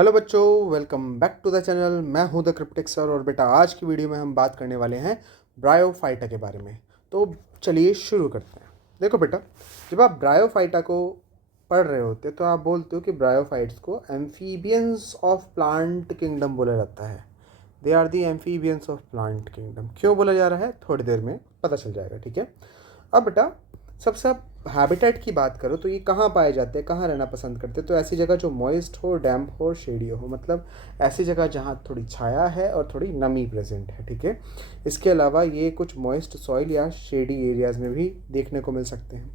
Hello बच्चों, welcome back to the channel. मैं हूं द क्रिप्टिक सर और बेटा आज की वीडियो में हम बात करने वाले हैं ब्रायोफाइटा के बारे में। तो चलिए शुरू करते हैं। देखो बेटा, जब आप ब्रायोफाइटा को पढ़ रहे होते तो आप बोलते हो कि ब्रायोफाइट्स को एम्फीबियंस ऑफ प्लांट किंगडम बोला जाता है। They are the amphibians of plant kingdom. क्यों बोला जा रहा है थोड़ी देर में पता चल जाएगा, ठीक है। अब बेटा, सबसे आप हैबिटेट की बात करो तो ये कहाँ पाए जाते हैं, कहाँ रहना पसंद करते हैं। तो ऐसी जगह जो मॉइस्ट हो, डैम्प हो, शेडी हो, मतलब ऐसी जगह जहाँ थोड़ी छाया है और थोड़ी नमी प्रेजेंट है, ठीक है। इसके अलावा ये कुछ मॉइस्ट सॉइल या शेडी एरियाज में भी देखने को मिल सकते हैं।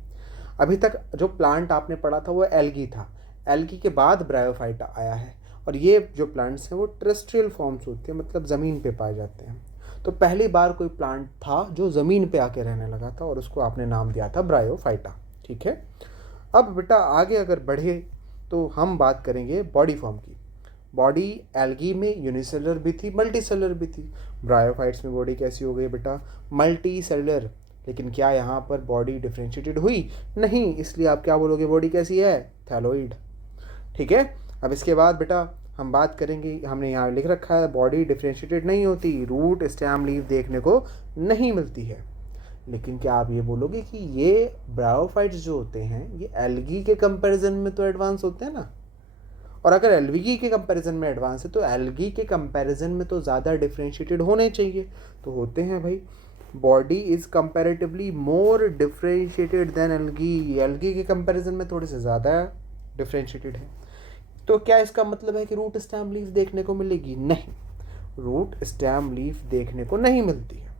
अभी तक जो प्लांट आपने पढ़ा था वो एल्गी था। एल्गी के बाद ब्रायोफाइटा आया है और ये जो प्लांट्स हैं वो टेरेस्ट्रियल फॉर्म्स होते हैं, मतलब ज़मीन पे पाए जाते हैं। तो पहली बार कोई प्लांट था जो ज़मीन पे आके रहने लगा था और उसको आपने नाम दिया था ब्रायोफाइटा, ठीक है। अब बेटा आगे अगर बढ़े तो हम बात करेंगे बॉडी फॉर्म की। बॉडी एल्गी में यूनिसेलुलर भी थी, मल्टी सेलुलर भी थी। ब्रायोफाइट्स में बॉडी कैसी हो गई बेटा? Multi cellular. लेकिन क्या यहाँ पर बॉडी डिफ्रेंशिएटेड हुई? नहीं। इसलिए आप क्या बोलोगे, बॉडी कैसी है? थैलोइड, ठीक है। अब इसके बाद बेटा हम बात करेंगे, हमने यहाँ लिख रखा है बॉडी डिफ्रेंशिएटेड नहीं होती, रूट स्टेम लीफ देखने को नहीं मिलती है। लेकिन क्या आप ये बोलोगे कि ये ब्रायोफाइट्स जो होते हैं ये एल्गी के कंपैरिजन में तो एडवांस होते हैं ना? और अगर एल्गी के कंपैरिजन में एडवांस है तो एल्गी के कंपैरिजन में तो ज़्यादा डिफ्रेंशिएटेड होने चाहिए। तो होते हैं भाई। Body is comparatively more differentiated than algae. Algae के कंपैरिजन में थोड़े से ज़्यादा डिफ्रेंशिएटेड है। तो क्या इसका मतलब है कि रूट स्टेम लीफ देखने को मिलेगी? नहीं, रूट स्टेम लीफ देखने को नहीं मिलती है।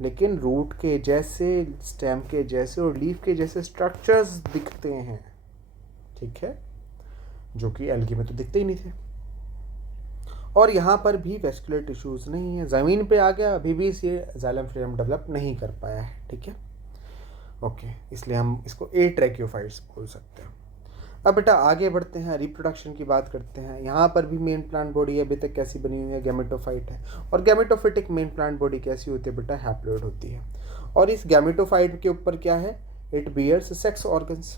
लेकिन रूट के जैसे, स्टेम के जैसे और लीफ के जैसे स्ट्रक्चर्स दिखते हैं, ठीक है, जो कि एल्गी में तो दिखते ही नहीं थे। और यहाँ पर भी वेस्कुलर टिश्यूज नहीं है। ज़मीन पे आ गया, अभी भी इसे जाइलम फ्लोएम डेवलप नहीं कर पाया है, ठीक है। ओके, इसलिए हम इसको ए ट्रैकियोफाइट्स बोल सकते हैं। अब बेटा आगे बढ़ते हैं, रिप्रोडक्शन की बात करते हैं। यहाँ पर भी मेन प्लांट बॉडी अभी तक कैसी बनी हुई है? गैमेटोफाइट है। और गैमेटोफिटिक मेन प्लांट बॉडी कैसी होती है बेटा? हैप्लॉइड होती है। और इस गैमेटोफाइट के ऊपर क्या है? It bears sex organs.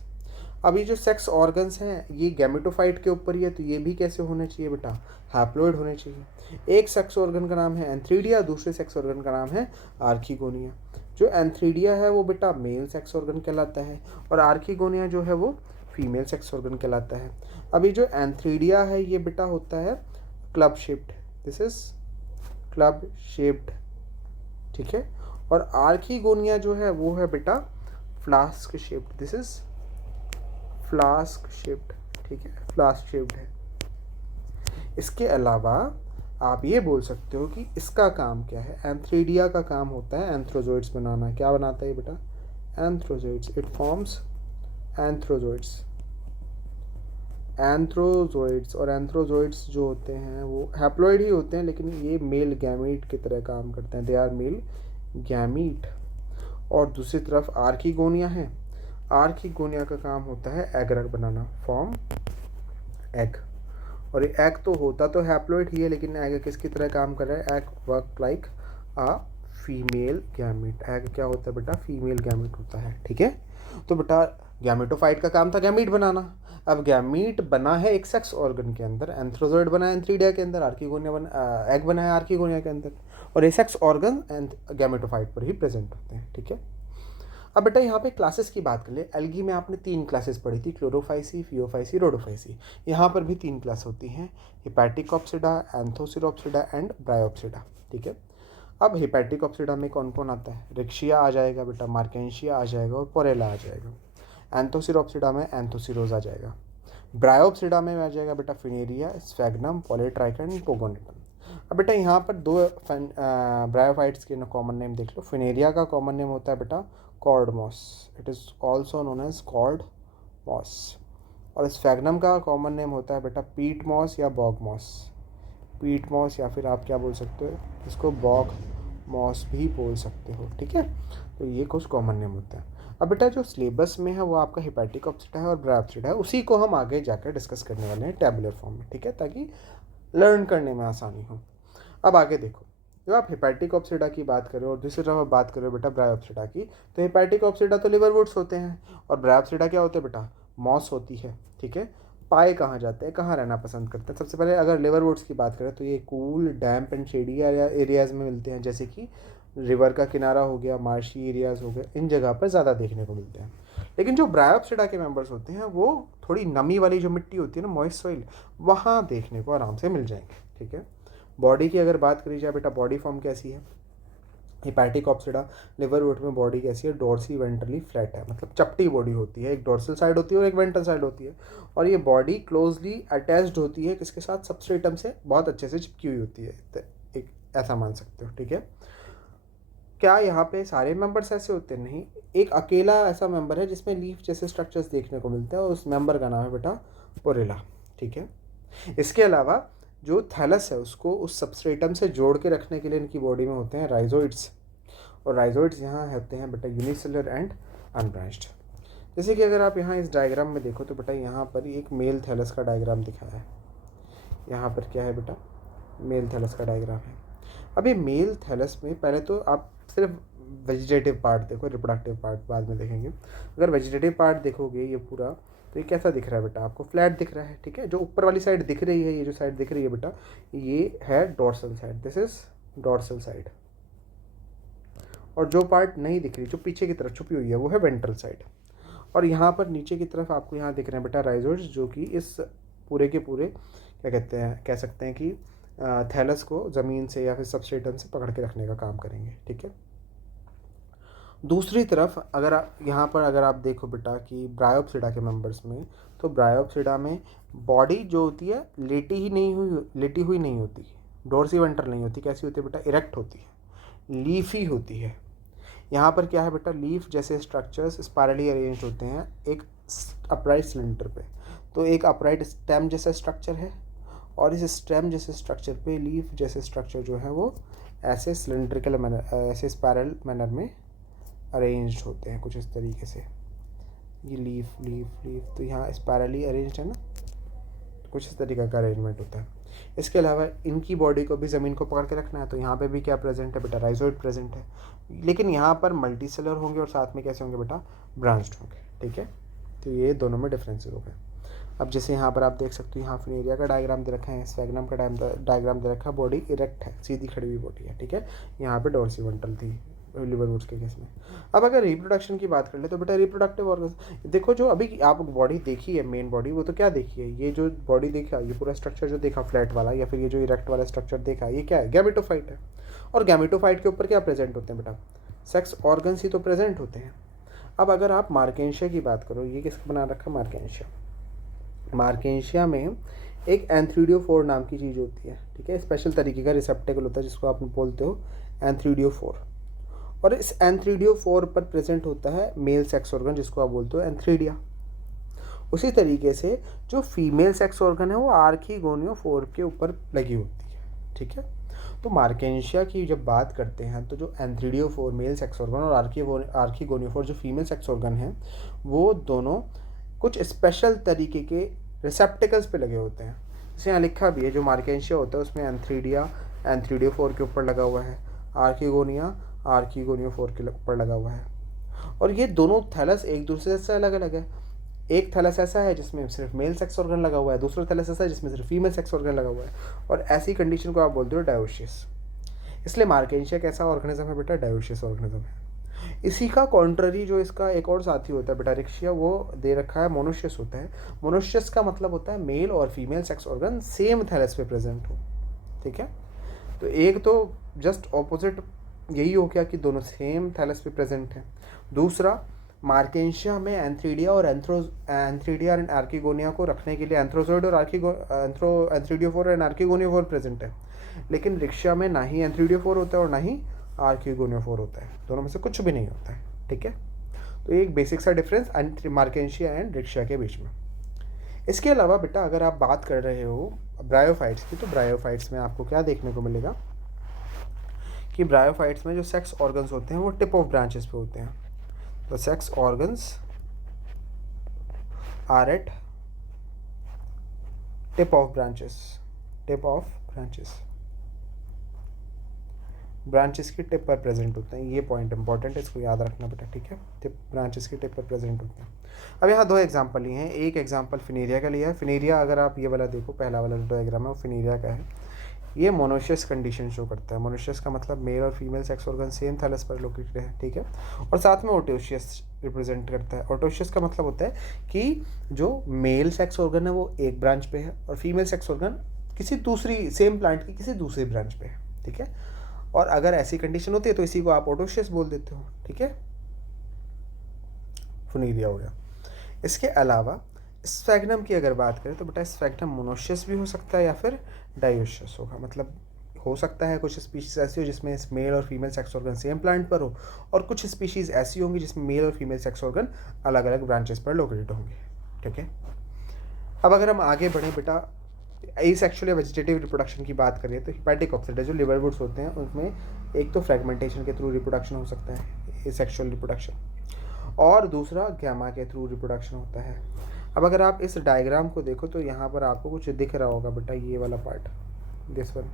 अब ये जो सेक्स ऑर्गन्स हैं ये गैमेटोफाइट के ऊपर ही है, तो ये भी कैसे होने चाहिए बेटा? हैप्लॉइड होने चाहिए। एक सेक्स ऑर्गन का नाम है एंथ्रीडिया, दूसरे सेक्स ऑर्गन का नाम है आर्किगोनिया। जो एंथ्रीडिया है वो बेटा मेल सेक्स ऑर्गन कहलाता है और आर्किगोनिया जो है वो फीमेल सेक्स ऑर्गन कहलाता है। अभी जो एंथ्रीडिया है ये बेटा होता है club shaped, this is club shaped, ठीक है। और आर्किगोनिया जो है वो है बेटा flask shaped, this is flask shaped, ठीक है, फ्लास्क शेप्ड है। इसके अलावा आप ये बोल सकते हो कि इसका काम क्या है? एंथ्रीडिया का काम होता है एंथ्रोजोइड्स बनाना। क्या बनाता है ये बेटा? एंथ्रोजोइड्स। It forms एंथ्रोजोइड्स। एंथ्रोजोइड्स और एंथ्रोजोइड्स जो होते हैं वो हैप्लॉइड ही होते हैं, लेकिन ये मेल गैमीट की तरह काम करते हैं। They are male gamete. और दूसरी तरफ आर्किगोनिया है। आर्किगोनिया का काम होता है एग रग बनाना, फॉर्म एग। और ये एग तो होता तो हैप्लॉइड ही है, लेकिन एग किसकी तरह काम कर रहा है? Egg work like a female gamete. Egg क्या होता है बेटा? फीमेल गैमीट होता है, ठीक है। तो बेटा गैमेटोफाइट का काम था गैमीट बनाना। अब गैमीट बना है एक सेक्स ऑर्गन के अंदर, एंथ्रोजोइड बना है एंथ्रीडिया के अंदर, आर्किगोनिया बना, एग बना है आर्किगोनिया के अंदर, और ये सेक्स ऑर्गन गैमेटोफाइट पर ही प्रेजेंट होते हैं, ठीक है। अब बेटा यहाँ पे क्लासेस की बात कर ले। एल्गी में आपने 3 क्लासेस पढ़ी थी, क्लोरोफाइसी, फियोफाइसी, रोडोफाइसी। यहाँ पर भी 3 क्लास होती हैं, हिपैटिकोप्सिडा, एंथोसिरोप्सिडा एंड ब्रायोप्सिडा, ठीक है। अब हिपैटिकोप्सिडा में कौन कौन आता है? रिक्शिया आ जाएगा बेटा, मार्केंशिया आ जाएगा और पोरेला आ जाएगा। एंथोसिरोप्सिडा में एंथोसिरोज आ जाएगा। ब्रायोप्सिडा में आ जाएगा बेटा फिनेरिया, स्फैग्नम, पॉलीट्राइकन, पोगोनिटम। अब बेटा यहाँ पर 2 ब्रायोफाइट्स के कॉमन नेम देख लो। फिनेरिया का कॉमन नेम होता है बेटा cord moss, it is also known as cord moss. और स्फैग्नम का कॉमन नेम होता है बेटा पीट मॉस या बॉग मॉस। पीट मॉस या फिर आप क्या बोल सकते हो, इसको बॉग मॉस भी बोल सकते हो, ठीक है। तो ये कुछ कॉमन नेम होते हैं। अब बेटा जो सिलेबस में है वो आपका हिपैटिकोप्सिडा है और ब्रायोप्सिडा है, उसी को हम आगे जाकर डिस्कस करने वाले हैं टैबुलर फॉर्म में, ठीक है, ताकि लर्न करने में आसानी हो। अब आगे देखो, जब आप हिपैटिकोप्सिडा की बात करें और दूसरी तरफ आप बात करें बेटा ब्रायोप्सिडा की, तो हिपैटिकोप्सिडा तो लिवर वुड्स होते हैं और ब्रायोप्सिडा क्या होते हैं बेटा? मॉस होती है, ठीक है। पाए कहाँ जाते हैं, कहाँ रहना पसंद करते हैं? सबसे पहले अगर लिवरवुड्स की बात करें तो ये cool, damp and shady areas में मिलते हैं, जैसे कि रिवर का किनारा हो गया, मार्शी एरियाज़ हो गए, इन जगह पर ज़्यादा देखने को मिलते हैं। लेकिन जो ब्रायोप्सिडा के मेंबर्स होते हैं वो थोड़ी नमी वाली जो मिट्टी होती है ना, मॉइस्ट सॉइल, वहाँ देखने को आराम से मिल जाएंगे। ठीक है, बॉडी की अगर बात करी जाए बेटा, बॉडी फॉर्म कैसी है? हिपैटिक ऑप्सिडा लिवरवुड में बॉडी कैसी है? डोर्सी वेंट्रली फ्लैट है, मतलब चपटी बॉडी होती है। एक डोर्सल साइड होती है और एक वेंट्रल साइड होती है, और ये बॉडी क्लोजली अटैच्ड होती है किसके साथ? सबस्ट्रेटम से बहुत अच्छे से चिपकी हुई होती है, तो एक ऐसा मान सकते हो। ठीक है, क्या यहाँ पे सारे मेंबर्स ऐसे होते हैं? नहीं, एक अकेला ऐसा मेंबर है जिसमें लीफ जैसे स्ट्रक्चर्स देखने को मिलते हैं, और उस मेंबर का नाम है बेटा पोरेला। ठीक है, इसके अलावा जो थैलस है उसको उस सबस्ट्रेटम से जोड़ के रखने के लिए इनकी बॉडी में होते हैं राइजोइड्स, और राइजोइड्स यहाँ होते हैं बेटा यूनिसेलुलर एंड अनब्रांच्ड। जैसे कि अगर आप यहाँ इस डायग्राम में देखो तो बेटा यहाँ पर एक मेल थैलस का डायग्राम दिखाया है। यहाँ पर क्या है बेटा? मेल थैलस का डायग्राम है। अब ये मेल थैलस में पहले तो आप सिर्फ वेजिटेटिव पार्ट देखो, रिप्रोडक्टिव पार्ट बाद में देखेंगे। अगर वेजिटेटिव पार्ट देखोगे ये पूरा, तो ये कैसा दिख रहा है बेटा? आपको फ्लैट दिख रहा है। ठीक है, जो ऊपर वाली साइड दिख रही है, ये जो साइड दिख रही है बेटा, ये है dorsal side, this is dorsal side. और जो पार्ट नहीं दिख रही, जो पीछे की तरफ छुपी हुई है, वो है वेंट्रल साइड। और यहाँ पर नीचे की तरफ आपको यहाँ दिख रहे हैं बेटा राइजोइड्स, जो कि इस पूरे के पूरे क्या कहते हैं, कह सकते हैं कि थैलस को ज़मीन से या फिर सबस्ट्रेटम से पकड़ के रखने का काम करेंगे। ठीक है, दूसरी तरफ अगर यहाँ पर अगर आप देखो बेटा कि ब्रायोप्सिडा के मेंबर्स में, तो ब्रायोप्सिडा में बॉडी जो होती है लेटी हुई नहीं होती, डोर्सी वेंट्रल नहीं होती, कैसी होती है बेटा? इरेक्ट होती है, लीफी होती है। यहाँ पर क्या है बेटा? लीफ जैसे स्ट्रक्चर्स स्पायरली अरेंज्ड होते हैं एक अपराइट सिलेंडर पे। तो एक अपराइट स्टेम जैसा स्ट्रक्चर है, और इस स्टेम जैसे स्ट्रक्चर पे लीफ जैसे स्ट्रक्चर जो है वो ऐसे सिलेंड्रिकल मैनर, ऐसे स्पायरल मैनर में अरेंज्ड होते हैं कुछ इस तरीके से। ये लीफ लीफ लीफ, तो यहाँ स्पायरली अरेंज्ड है ना, तो कुछ इस तरीके का अरेंजमेंट होता है। इसके अलावा इनकी बॉडी को भी ज़मीन को पकड़ के रखना है, तो यहाँ पे भी क्या प्रेजेंट है बेटा? राइजोइड प्रेजेंट है, लेकिन यहाँ पर मल्टी सेलर होंगे और साथ में कैसे होंगे बेटा? ब्रांच्ड होंगे। ठीक है, तो ये दोनों में डिफरेंसेस हो गए। अब जैसे यहाँ पर आप देख सकते हो, यहाँ फिनेरिया का डायग्राम दे रखा है, स्फैग्नम का डायग्राम दे रखा है, बॉडी इरेक्ट है, सीधी खड़ी हुई बॉडी है। ठीक है, यहाँ पे डोर्सी वेंट्रल थी लिवरवुड्स के केस में। अब अगर रिप्रोडक्शन की बात कर ले तो बेटा रिप्रोडक्टिव ऑर्गन्स देखो, जो अभी आप बॉडी देखी है मेन बॉडी, वो तो क्या देखी है? ये जो बॉडी देखा, ये पूरा स्ट्रक्चर जो देखा फ्लैट वाला, या फिर ये जो इरेक्ट वाला स्ट्रक्चर देखा, ये क्या है? गैमेटोफाइट है। और गैमेटोफाइट के ऊपर क्या प्रेजेंट होते हैं बेटा? सेक्स ऑर्गन्स ही तो प्रेजेंट होते हैं। अब अगर आप मार्केंशिया की बात करो, ये किसका बना रखा? मार्केंशिया। मार्केंशिया में एक एंथ्रीडियोफोर नाम की चीज़ होती है। ठीक है, स्पेशल तरीके का रिसेप्टेकल होता है जिसको आप बोलते हो एंथ्रीडियोफोर, और इस एंथ्रीडियोफोर पर प्रेजेंट होता है मेल सेक्स ऑर्गन जिसको आप बोलते हो एंथ्रीडिया। उसी तरीके से जो फीमेल सेक्स ऑर्गन है वो आर्कीगोनियोफोर के ऊपर लगी होती है। ठीक है, तो मार्केंशिया की जब बात करते हैं तो जो एंथ्रीडियोफोर मेल सेक्स ऑर्गन और आर्कीगोनियोफोर जो फीमेल सेक्स ऑर्गन है, वो दोनों कुछ स्पेशल तरीके के रिसेप्टिकल्स पे लगे होते हैं। जैसे यहाँ लिखा भी है, जो मार्केंशिया होता है उसमें एंथ्रीडिया एंथ्रीडियोफोर के ऊपर लगा हुआ है, आर्कीगोनिया आर्कीगोनियोफोर के ऊपर लगा हुआ है। और ये दोनों थैलस एक दूसरे से अलग अलग है। एक थैलस ऐसा है जिसमें सिर्फ मेल सेक्स ऑर्गन लगा हुआ है, दूसरा थैलस ऐसा है जिसमें सिर्फ फीमेल सेक्स ऑर्गन लगा हुआ है, और ऐसी कंडीशन को आप बोलते हो डायोशियस। इसलिए मार्केंशिया कैसा ऑर्गेनिज्म है बेटा? डायोशियस ऑर्गेनिज्म है। इसी का कॉन्ट्ररी जो इसका एक और साथी होता है बेटा रिक्शिया, वो दे रखा है मोनोशियस होता है। मोनोशियस का मतलब होता है मेल और female sex organ same thallus पे प्रेजेंट हो। ठीक है, तो एक तो जस्ट ऑपोजिट यही हो गया कि दोनों सेम थैलस पे प्रेजेंट हैं। दूसरा, मार्केंशिया में एंथ्रीडिया और एंथ्रीडिया एंड आर्कीगोनिया को रखने के लिए एंथ्रोजोइड और एंथ्रीडियोफोर एंड आर्कीगोनियोफोर प्रेजेंट है, लेकिन रिक्शिया में ना ही एंथ्रीडियोफोर होता है और ना ही आर्कीगोनियोफोर होता है, दोनों में से कुछ भी नहीं होता है। ठीक है, तो एक बेसिक सा डिफरेंस मार्केंशिया एंड रिक्शिया के बीच में। इसके अलावा बेटा अगर आप बात कर रहे हो ब्रायोफाइट्स की, तो ब्रायोफाइट्स में आपको क्या देखने को मिलेगा कि ब्रायोफाइट्स में जो सेक्स ऑर्गन्स होते हैं वो टिप ऑफ ब्रांचेस पे होते हैं। The sex organs are at tip of branches, tip of branches. Branches की टिप पर प्रेजेंट होते हैं। ये पॉइंट इंपॉर्टेंट है, इसको याद रखना बेटा, ठीक है। टिप, ब्रांचेस की टिप पर प्रेजेंट होते हैं। अब यहाँ 2 एग्जांपल लिए हैं। एक एग्जांपल फिनेरिया का लिया है। फिनेरिया अगर आप ये वाला देखो, पहला वाला जो डायग्राम है वो फिनेरिया का है। ये मोनोशियस कंडीशन शो करता है। मोनोशियस का मतलब मेल और female sex organ same thallus पर लोकेटेड है, ठीक है। और साथ में ओटोशियस रिप्रेजेंट करता है। ओटोशियस का मतलब होता है कि जो मेल सेक्स ऑर्गन है वो एक ब्रांच पे है और फीमेल सेक्स ऑर्गन किसी दूसरी सेम प्लांट की किसी दूसरी ब्रांच पे है, ठीक है। और अगर ऐसी कंडीशन होती है तो इसी को आप ओटोशियस बोल देते हो, ठीक है। फुनीरिया हो गया। इसके अलावा स्फैग्नम की अगर बात करें तो बेटा स्फैग्नम मोनोशियस भी हो सकता है या फिर डायोशियस होगा। मतलब हो सकता है कुछ स्पीशीज ऐसी हो जिसमें मेल और female sex organ same plant पर हो, और कुछ स्पीशीज ऐसी होंगी जिसमें मेल और फीमेल सेक्स ऑर्गन अलग अलग ब्रांचेस पर लोकेटेड होंगे, ठीक है। अब अगर हम आगे बढ़ें बेटा, एसेक्सुअल या वेजिटेटिव रिप्रोडक्शन की बात करें तो हिपैटिक ऑक्सीडा जो लिवर वुड्स होते हैं उनमें एक तो फ्रेगमेंटेशन के थ्रू रिप्रोडक्शन हो सकता है, एसेक्सुअल रिप्रोडक्शन, और दूसरा गैमा के थ्रू रिप्रोडक्शन होता है। अब अगर आप इस डायग्राम को देखो तो यहाँ पर आपको कुछ दिख रहा होगा बेटा, ये वाला पार्ट, दिस वन,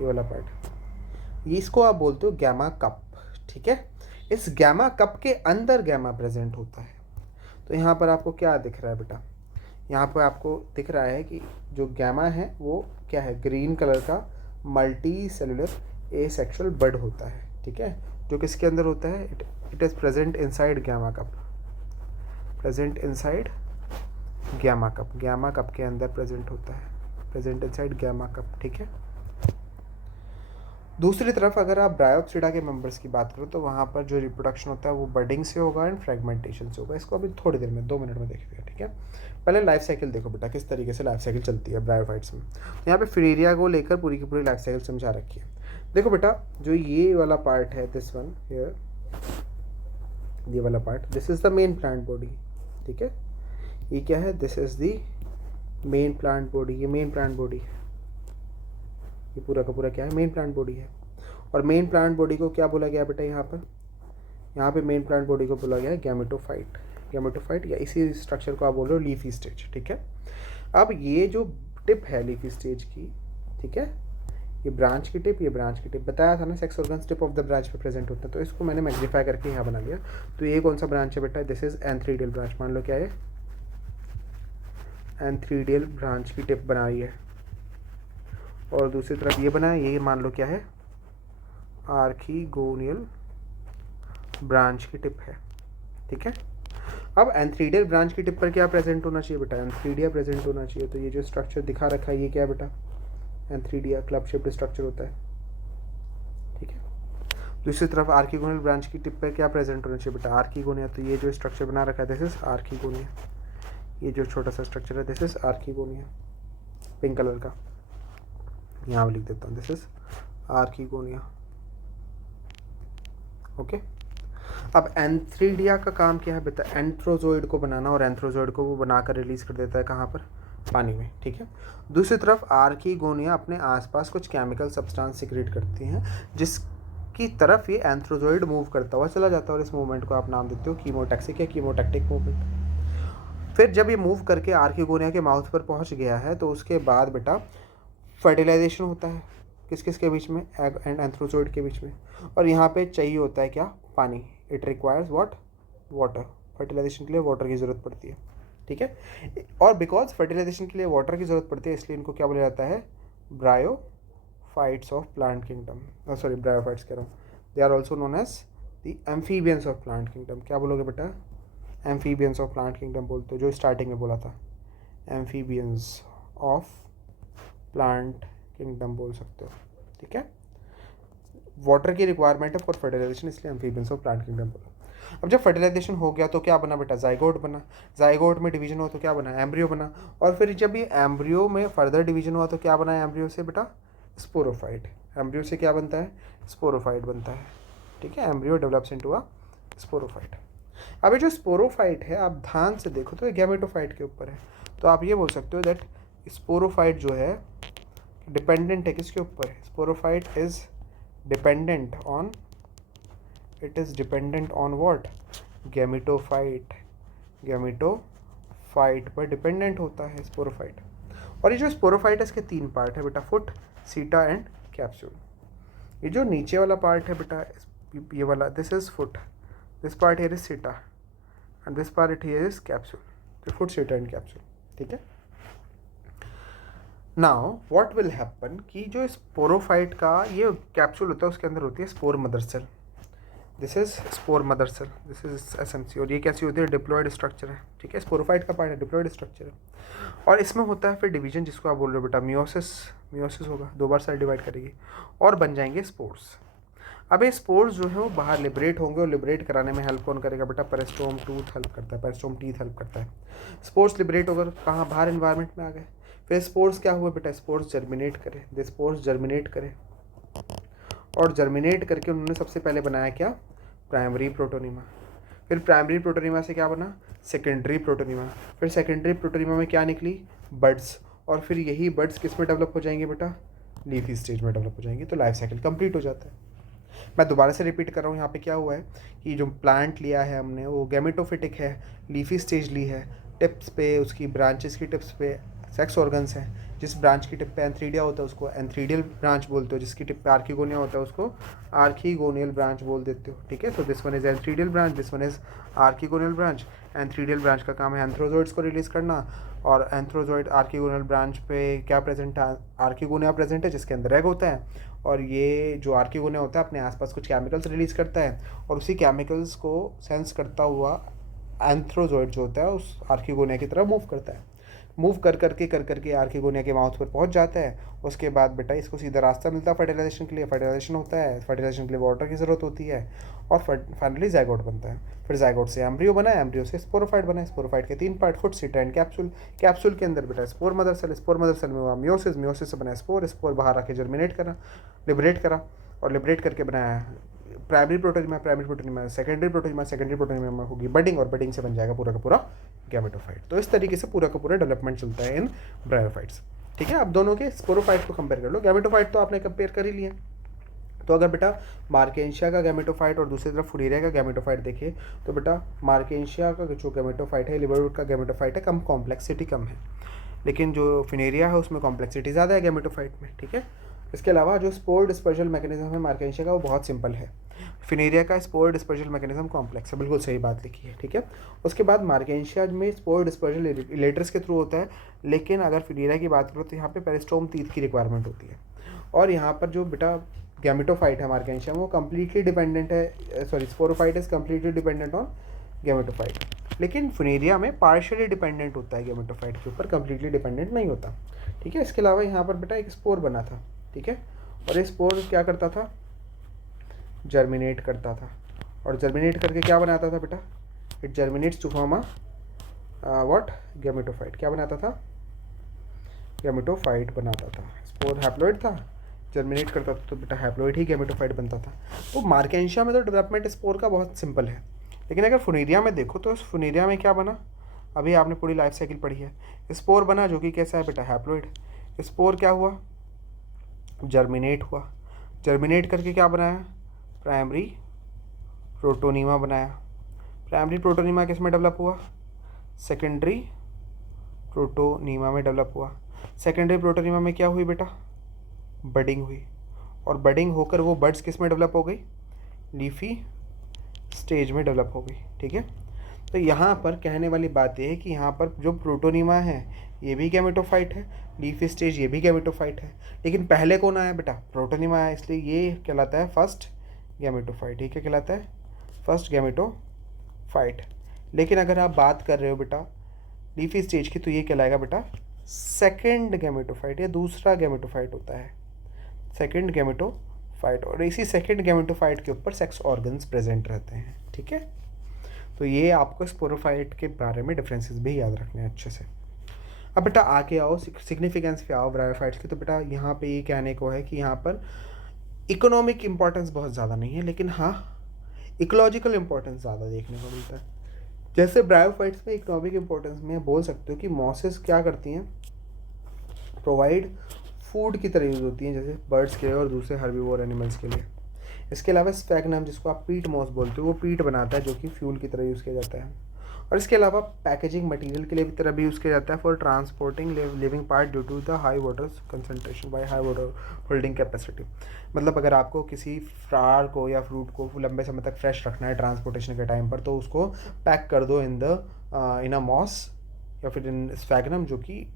ये वाला पार्ट, इसको आप बोलते हो गैमा कप, ठीक है। इस गैमा कप के अंदर गैमा प्रेजेंट होता है। तो यहाँ पर आपको क्या दिख रहा है बेटा, यहाँ पर आपको दिख रहा है कि जो गैमा है वो क्या है, ग्रीन कलर का मल्टी सेलुलर एसेक्सुअल बड होता है, ठीक है, जो किसके अंदर होता है, it is present inside gemma cup, present inside gemma cup, gemma cup के अंदर प्रेजेंट होता है, प्रेजेंट इनसाइड गैमा कप, ठीक है। दूसरी तरफ अगर आप ब्रायोप्सिडा के मेंबर्स की बात करो तो वहाँ पर जो रिप्रोडक्शन होता है वो बडिंग से होगा एंड फ्रेगमेंटेशन से होगा। इसको अभी थोड़ी देर में 2 मिनट में देखेंगे, ठीक है। पहले लाइफ साइकिल देखो बेटा, किस तरीके से लाइफ साइकिल चलती है ब्रायोफाइट्स में। तो यहाँ पे फिनेरिया को लेकर पूरी की पूरी लाइफ साइकिल समझा रखी है। देखो बेटा, जो ये वाला पार्ट है, दिस वन हियर, ये वाला part, this is the main plant body, ठीक है। ये क्या है, this is the main plant body, ये मेन प्लांट बॉडी है, ये पूरा का पूरा क्या है, मेन प्लांट बॉडी है। और मेन प्लांट बॉडी को क्या बोला गया बेटा, यहाँ पे मेन प्लांट बॉडी को बोला गया है गैमेटोफाइट, गैमेटोफाइट, या इसी स्ट्रक्चर को आप बोल रहे हो लीफी स्टेज, ठीक है। अब ये जो टिप है लीफी स्टेज की, ठीक है, ये ब्रांच की टिप, ये ब्रांच की टिप, बताया था ना sex organs tip of the branch पे प्रेजेंट होते हैं, तो इसको मैंने मैग्नीफाई करके यहाँ बना लिया। तो ये कौन सा ब्रांच है बेटा, दिस इज एंथ्रीडियल ब्रांच, मान लो क्या है, एंथ्रीडियल ब्रांच की टिप बनाई है। और दूसरी तरफ ये बना है, ये मान लो क्या है, आर्कीगोनियल ब्रांच की टिप है, ठीक है। अब एंथ्रीडियल ब्रांच की टिप पर क्या प्रेजेंट होना चाहिए बेटा, एंथ्रीडिया प्रेजेंट होना चाहिए। तो ये जो स्ट्रक्चर दिखा रखा है ये क्या है बेटा, एंथ्रीडिया क्लब शेप्ड स्ट्रक्चर होता है, ठीक है। दूसरी तरफ आर्कीगोनियल ब्रांच की टिप पर क्या प्रेजेंट होना चाहिए बेटा, आर्कीगोनिया। तो ये जो स्ट्रक्चर बना रखा है, दिस इज आर्कीगोनिया, ये जो छोटा सा स्ट्रक्चर है, this is archegonia, pink colour का, यहाँ लिख देता हूँ, दिस इज आर्कीगोनिया, ओके। अब एंथ्रीडिया का काम क्या है बेटा, एंथ्रोजोइड को बनाना, और एंथ्रोजोइड को वो बनाकर रिलीज कर देता है कहाँ पर, पानी में, ठीक है। दूसरी तरफ आर्कीगोनिया अपने आसपास कुछ केमिकल सब्सटेंस सिक्रेट करती हैं जिसकी तरफ ये एंथ्रोजोइड मूव करता हुआ चला जाता है, और इस मूवमेंट को आप नाम देते हो कीमोटैक्सिक या कीमोटैक्टिक मूवमेंट। फिर जब ये मूव करके आर्कीगोनिया के माउथ पर पहुंच गया है तो उसके बाद बेटा फर्टिलाइजेशन होता है, किस किस के बीच में, एग एंड एंथ्रोजोइड के बीच में। और यहाँ पे चाहिए होता है क्या, पानी, it requires what, water, fertilisation के लिए वाटर की ज़रूरत पड़ती है, ठीक है। और बिकॉज फर्टिलाइजेशन के लिए वाटर की ज़रूरत पड़ती है इसलिए इनको क्या बोला जाता है, bryophytes of plant kingdom, sorry bryophytes कह रहा हूँ, they are also known as the amphibians of plant kingdom. क्या बोलोगे बेटा, एम्फीबियंस ऑफ प्लांट किंगडम बोलते हो, जो स्टार्टिंग में बोला था, एम्फीबियंस ऑफ प्लांट किंगडम बोल सकते हो, ठीक है। वाटर की रिक्वायरमेंट है फॉर फर्टिलाइजेशन, इसलिए एम्फीबियंस ऑफ प्लांट किंगडम बोला। अब जब फर्टिलाइजेशन हो गया तो क्या बना बेटा, जाइगोट बना, जाइगोट में डिवीजन हुआ तो क्या बना, एम्ब्रियो बना, और फिर जब ये एम्ब्रियो में फर्दर डिवीजन हुआ तो क्या बना एम्ब्रियो से बेटा, स्पोरोफाइट, एम्ब्रियो से क्या बनता है, स्पोरोफाइट बनता है, ठीक है। Embryo develops into a sporophyte. अब ये जो स्पोरोफाइट है आप ध्यान से देखो तो ये गैमेटोफाइट के ऊपर है, तो आप ये बोल सकते हो दैट स्पोरोफाइट जो है डिपेंडेंट है किसके ऊपर, sporophyte is dependent on, it is dependent on what, gametophyte, gametophyte पर डिपेंडेंट होता है स्पोरोफाइट। और ये जो स्पोरोफाइट है इसके 3 पार्ट है बेटा, फुट, सीटा एंड कैप्सूल। ये जो नीचे वाला पार्ट है बेटा, ये वाला, this is foot, this part here is seta and this part here is capsule, तो फुट सीटा एंड कैप्सूल, ठीक है। नाउ व्हाट विल हैपन कि जो स्पोरोफाइट का ये कैप्सूल होता है उसके अंदर होती है spore mother cell, this is spore mother cell, this is SMC, और ये कैसी होती है, डिप्लॉयड स्ट्रक्चर है, ठीक है। स्पोरोफाइट का पार्ट है, डिप्लॉयड स्ट्रक्चर है, और इसमें होता है फिर डिवीजन, जिसको आप बोल रहे हो बेटा मियोसिस, मियोसिस होगा, 2 बार सेल डिवाइड करेगी और बन जाएंगे स्पोर्स। अब ये स्पोर्स जो है वो बाहर लिबरेट होंगे, और लिबरेट कराने में हेल्प कौन करेगा बेटा, पेरिस्टोम टूथ हेल्प करता है, पेरिस्टोम टीथ हेल्प करता है। स्पोर्स लिबरेट होकर कहाँ, बाहर इन्वायरमेंट में आ गए। फिर स्पोर्स क्या हुए बेटा, स्पोर्स जर्मिनेट करे, दे स्पोर्स जर्मिनेट करे, और जर्मिनेट करके उन्होंने सबसे पहले बनाया क्या, प्राइमरी प्रोटोनिमा। फिर प्राइमरी प्रोटोनिमा से क्या बना, सेकेंडरी प्रोटोनिमा। फिर सेकेंडरी प्रोटोनिमा में क्या निकली, बड्स, और फिर यही बड्स किस में डेवलप हो जाएंगे बेटा, लीफी स्टेज में डेवलप हो जाएंगे। तो लाइफ साइकिल कंप्लीट हो जाता है। मैं दोबारा से रिपीट कर रहा हूँ, यहाँ पे क्या हुआ है कि जो प्लांट लिया है हमने वो गैमेटोफिटिक है, लीफी स्टेज ली है, टिप्स पे उसकी ब्रांचेस की टिप्स पे सेक्स ऑर्गन्स हैं। जिस ब्रांच की टिप पे एंथ्रीडिया होता है उसको एंथ्रीडियल ब्रांच बोलते हो, जिसकी टिप पे आर्किगोनिया होता है उसको आर्किगोनियल ब्रांच बोल देते हो, ठीक है। So this one is antheridial branch, this one is archegonial branch. Antheridial branch का काम है एंथ्रोजोइड्स को रिलीज करना, और एंथ्रोजोइड आर्किगोनियल ब्रांच पे क्या प्रेजेंट है, आर्किगोनिया प्रेजेंट है जिसके अंदर एग होता है, और ये जो आर्किगोनिया होता है अपने आसपास कुछ केमिकल्स रिलीज करता है, और उसी केमिकल्स को सेंस करता हुआ एंथ्रोजोइड जो होता है उस आर्किगोनिया की तरफ मूव करता है। मूव कर करके आर्किगोनिया के माउथ पर पहुंच जाता है। उसके बाद बेटा इसको सीधा रास्ता मिलता है फर्टिलाइजेशन के लिए, फर्टिलाइजेशन होता है, फर्टिलाइजेशन के लिए वाटर की ज़रूरत होती है, और फाइनली जाइगोट बनता है। फिर जाइगोट से एम्ब्रियो बना, एम्ब्रियो से स्पोरोफाइट बना, स्पोरोफाइट के 3 part, foot, seta and capsule. Capsule के अंदर बेटा spore mother cell, spore mother cell में हुआ मियोसिस, मियोसिस से बना स्पोर, स्पोर बाहर आके जर्मिनेट करा, लिबरेट करा, और लिबरेट करके बनाया primary protonema, primary protonema secondary protonema, secondary protonema में होगी बडिंग, और बडिंग से बन जाएगा पूरा का पूरा गैमेटोफाइट। तो इस तरीके से पूरा का पूरा डेवलपमेंट चलता है इन ब्रायोफाइट्स, ठीक है। अब दोनों के स्पोरोफाइट को कंपेयर कर लो। गैमेटोफाइट तो आपने कंपेयर कर ही लिया। तो अगर बेटा मार्केंशिया का गैमेटोफाइट और दूसरी तरफ फुलेरिया का गैमेटोफाइट देखे तो बेटा मार्केंशिया का जो गैमेटोफाइट है, लिबरवुड का गैमेटोफाइट है, कम कॉम्प्लेक्सिटी कम है, लेकिन जो फिनेरिया है उसमें कॉम्प्लेक्सिटी ज़्यादा है गैमेटोफाइट में, ठीक है। इसके अलावा जो स्पोर डिस्पर्जल मैकेनिज्म है मार्केंशिया का वो बहुत सिंपल है, फिनेरिया का स्पोर डिस्पर्जल मैकेनिज्म कॉम्प्लेक्स है, बिल्कुल सही बात लिखी है, ठीक है। उसके बाद मार्केंशिया में स्पोर डिस्पर्जल इलेटर्स के थ्रू होता है, लेकिन अगर फिनेरिया की बात करो तो यहाँ पे पेरिस्टोम टीथ की रिक्वायरमेंट होती है। और यहाँ पर जो बेटा गैमेटोफाइट है मार्केंशिया में वो कम्प्लीटली डिपेंडेंट है, sorry sporophyte is completely dependent on gametophyte, लेकिन फिनेरिया में पार्शियली डिपेंडेंट होता है गैमेटोफाइट के ऊपर, कम्प्लीटली डिपेंडेंट नहीं होता, ठीक है। इसके अलावा यहाँ पर बेटा एक स्पोर बना था, ठीक है, और ये स्पोर क्या करता था, जर्मिनेट करता था, और जर्मिनेट करके क्या बनाता था बेटा, it germinates to form a what, gametophyte. क्या बनाता था, गैमेटोफाइट बनाता था। स्पोर हैप्लॉइड था, जर्मिनेट करता था तो बेटा हैप्लॉइड ही गैमेटोफाइट बनता था। तो मार्केंशिया में तो डेवलपमेंट स्पोर का बहुत सिंपल है, लेकिन अगर फुनेरिया में देखो तो उस फुनेरिया में क्या बना, अभी आपने पूरी लाइफ साइकिल पढ़ी है। स्पोर बना जो कि कैसा है बेटा, हैप्लॉइड। स्पोर क्या हुआ, जर्मिनेट हुआ, जर्मिनेट करके क्या बनाया, प्राइमरी प्रोटोनिमा बनाया। प्राइमरी प्रोटोनिमा किस में डेवलप हुआ, सेकेंडरी प्रोटोनिमा में डेवलप हुआ। सेकेंडरी प्रोटोनिमा में क्या हुई बेटा, बडिंग हुई, और बडिंग होकर वो बड्स किस में डेवलप हो गई, लीफी स्टेज में डेवलप हो गई, ठीक है। तो यहाँ पर कहने वाली बात यह है कि यहाँ पर जो प्रोटोनिमा है ये भी गैमेटोफाइट है, लीफी स्टेज ये भी गैमेटोफाइट है, लेकिन पहले कौन आया बेटा, प्रोटोनिमा आया, इसलिए ये कहलाता है फर्स्ट गैमेटोफाइट, ठीक है, कहलाता है फर्स्ट गैमेटोफाइट। लेकिन अगर आप बात कर रहे हो बेटा लीफी स्टेज की तो ये कहलाएगा बेटा सेकेंड गैमेटोफाइट, या दूसरा गैमेटोफाइट होता है, सेकेंड गैमेटोफाइट, और इसी सेकेंड गैमेटोफाइट के ऊपर सेक्स ऑर्गन्स प्रेजेंट रहते हैं, ठीक है। तो ये आपको स्पोरोफाइट के बारे में डिफरेंसेस भी याद रखने हैं अच्छे से। अब बेटा आके आओ सिग्निफिकेंस पे आओ ब्रायोफाइट्स की। तो बेटा यहाँ पे ये कहने को है कि यहाँ पर इकोनॉमिक इम्पोर्टेंस बहुत ज़्यादा नहीं है, लेकिन हाँ इकोलॉजिकल इम्पोर्टेंस ज़्यादा देखने को मिलता है। जैसे ब्रायोफाइट्स में इकोनॉमिक इम्पोर्टेंस में बोल सकते हो कि मॉसेस क्या करती हैं, प्रोवाइड फूड की तरह यूज़ होती हैं, जैसे बर्ड्स के लिए और दूसरे हर्बीवोर एनिमल्स के लिए। इसके अलावा स्फैग्नम जिसको आप पीट मॉस बोलते हो वो पीट बनाता है जो कि फ्यूल की तरह यूज़ किया जाता है। और इसके अलावा पैकेजिंग मटेरियल के लिए भी तरह भी यूज़ किया जाता है for transporting living part due to the high water concentration by high water holding capacity. मतलब अगर आपको किसी फ्लावर को या फ्रूट को लंबे समय तक फ्रेश रखना है ट्रांसपोर्टेशन के टाइम पर, तो उसको पैक कर दो इन अ मॉस या फिर इन स्फैगनम जो कि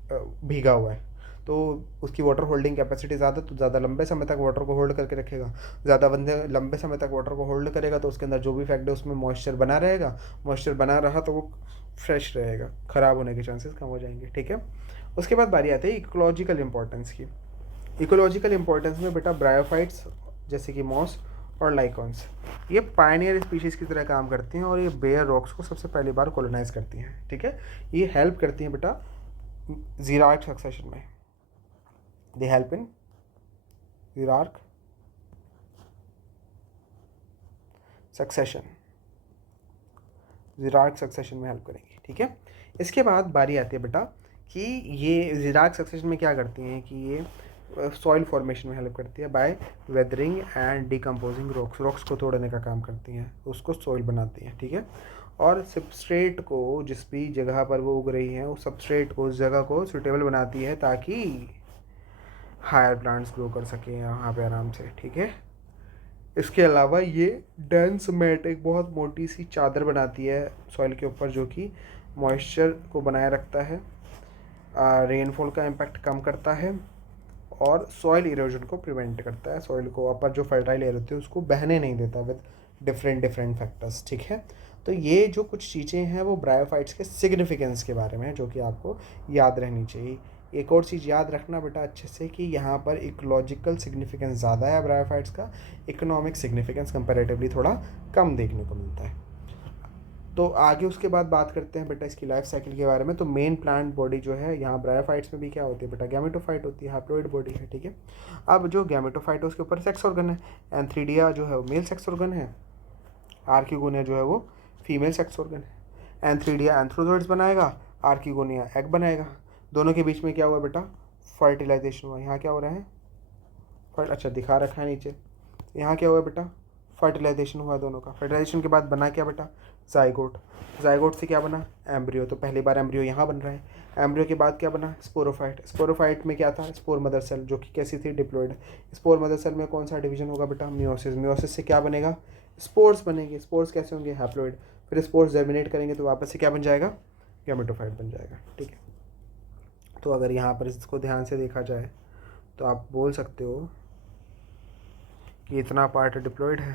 भीगा हुआ है, तो उसकी वाटर होल्डिंग कैपेसिटी ज़्यादा, तो ज़्यादा लंबे समय तक वाटर को होल्ड करके रखेगा। ज़्यादा बंदे लंबे समय तक वाटर को होल्ड करेगा तो उसके अंदर जो भी फैक्ट है उसमें मॉइस्चर बना रहेगा, मॉइस्चर बना रहा तो वो फ्रेश रहेगा, ख़राब होने के चांसेस कम हो जाएंगे। ठीक है, उसके बाद बारी आती है इकोलॉजिकल इंपॉर्टेंस की। इकोलॉजिकल इंपॉर्टेंस में बेटा ब्रायोफाइट्स जैसे कि मॉस और लाइकॉन्स, ये पायनियर स्पीशीज़ की तरह काम करती हैं और ये बेयर रॉक्स को सबसे पहली बार कॉलोनाइज करती हैं। ठीक है, ये हेल्प करती हैं बेटा ज़ीरार्क सक्सेशन में। They help in xerarch succession, xerarch succession में हेल्प करेंगी। ठीक है, इसके बाद बारी आती है बेटा कि ये ज़ीरार्क सक्सेशन में क्या करती हैं कि ये सॉइल फॉर्मेशन में हेल्प करती है by weathering and decomposing rocks, rocks को तोड़ने का काम करती हैं, उसको सॉइल बनाती हैं। ठीक है, और सबस्ट्रेट को जिस भी जगह पर वो उग रही हैं उस सबस्ट्रेट को, उस जगह को सूटेबल बनाती है ताकि हायर प्लांट्स ग्रो कर सकें यहाँ पे आराम से। ठीक है, इसके अलावा ये डेंस मैट, एक बहुत मोटी सी चादर बनाती है सॉइल के ऊपर जो कि मॉइस्चर को बनाए रखता है, रेनफॉल का इम्पैक्ट कम करता है और सॉइल इरोजन को प्रिवेंट करता है, सॉइल को ऊपर जो फर्टाइल एयर होती है उसको बहने नहीं देता विद डिफरेंट फैक्टर्स। ठीक है, तो ये जो कुछ चीज़ें हैं वो ब्रायोफाइट्स के सिग्निफिकेंस के बारे में है जो कि आपको याद रहनी चाहिए। एक और चीज़ याद रखना बेटा अच्छे से कि यहाँ पर इकोलॉजिकल सिग्निफिकेंस ज़्यादा है ब्रायोफाइट्स का, इकोनॉमिक सिग्निफिकेंस कंपैरेटिवली थोड़ा कम देखने को मिलता है। तो आगे उसके बाद बात करते हैं बेटा इसकी लाइफ साइकिल के बारे में। तो मेन प्लांट बॉडी जो है यहाँ ब्रायोफाइट्स में भी क्या होती है बेटा, गैमेटोफाइट होती है, हैप्लॉइड बॉडी है। ठीक है, अब जो गैमेटोफाइट है उसके ऊपर सेक्स ऑर्गन है, एंथ्रीडिया जो है वो मेल सेक्स ऑर्गन है, आर्किगोनिया जो है वो फीमेल सेक्स ऑर्गन है। एंथ्रीडिया एंथ्रोजोइड्स बनाएगा, आर्किगोनिया एग बनाएगा। दोनों के बीच में क्या हुआ बेटा, फर्टिलाइजेशन हुआ। यहाँ क्या हो रहा है, अच्छा दिखा रखा है नीचे, यहाँ क्या हुआ बेटा, फर्टिलाइजेशन हुआ दोनों का। फर्टिलाइजेशन के बाद बना क्या बेटा, जाइगोट। जाइगोट से क्या बना, एम्ब्रियो। तो पहली बार एम्ब्रियो यहाँ बन रहा है। एम्ब्रियो के बाद क्या बना, स्पोरोफाइट। स्पोरोफाइट में क्या था, स्पोर मदर सेल जो कि कैसी थी, डिप्लॉइड। स्पोर मदर सेल में कौन सा डिवीजन होगा बेटा, मियोसिस। मियोसिस से क्या बनेगा, स्पोर्स बनेंगे। स्पोर्स कैसे होंगे, हैप्लॉइड। फिर स्पोर्स जर्मिनेट करेंगे तो वापस से क्या बन जाएगा, गैमेटोफाइट बन जाएगा। ठीक है, तो अगर यहाँ पर इसको ध्यान से देखा जाए तो आप बोल सकते हो कि इतना पार्ट डिप्लॉइड है,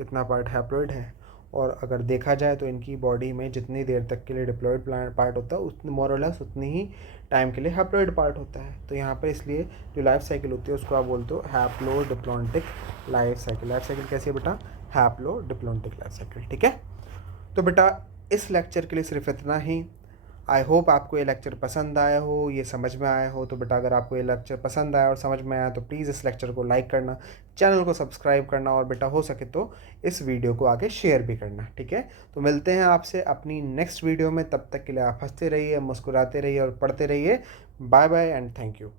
इतना पार्ट हैप्लॉइड है, और अगर देखा जाए तो इनकी बॉडी में जितनी देर तक के लिए डिप्लॉइड पार्ट होता है उतनी मोर और लेस उतनी ही टाइम के लिए हैप्लॉइड पार्ट होता है। तो यहाँ पर इसलिए जो लाइफ साइकिल होती है उसको आप बोलते हो haplo diplontic life cycle. Life cycle कैसी है बेटा, हैप्लो डिप्लॉन्टिक लाइफ साइकिल। ठीक है, तो बेटा इस लेक्चर के लिए सिर्फ इतना ही। आई होप आपको ये लेक्चर पसंद आया हो, ये समझ में आया हो। तो बेटा अगर आपको ये लेक्चर पसंद आया और समझ में आया तो प्लीज़ इस लेक्चर को लाइक करना, चैनल को सब्सक्राइब करना और बेटा हो सके तो इस वीडियो को आगे शेयर भी करना। ठीक है, तो मिलते हैं आपसे अपनी नेक्स्ट वीडियो में। तब तक के लिए आप हंसते रहिए, मुस्कुराते रहिए और पढ़ते रहिए। Bye bye and thank you.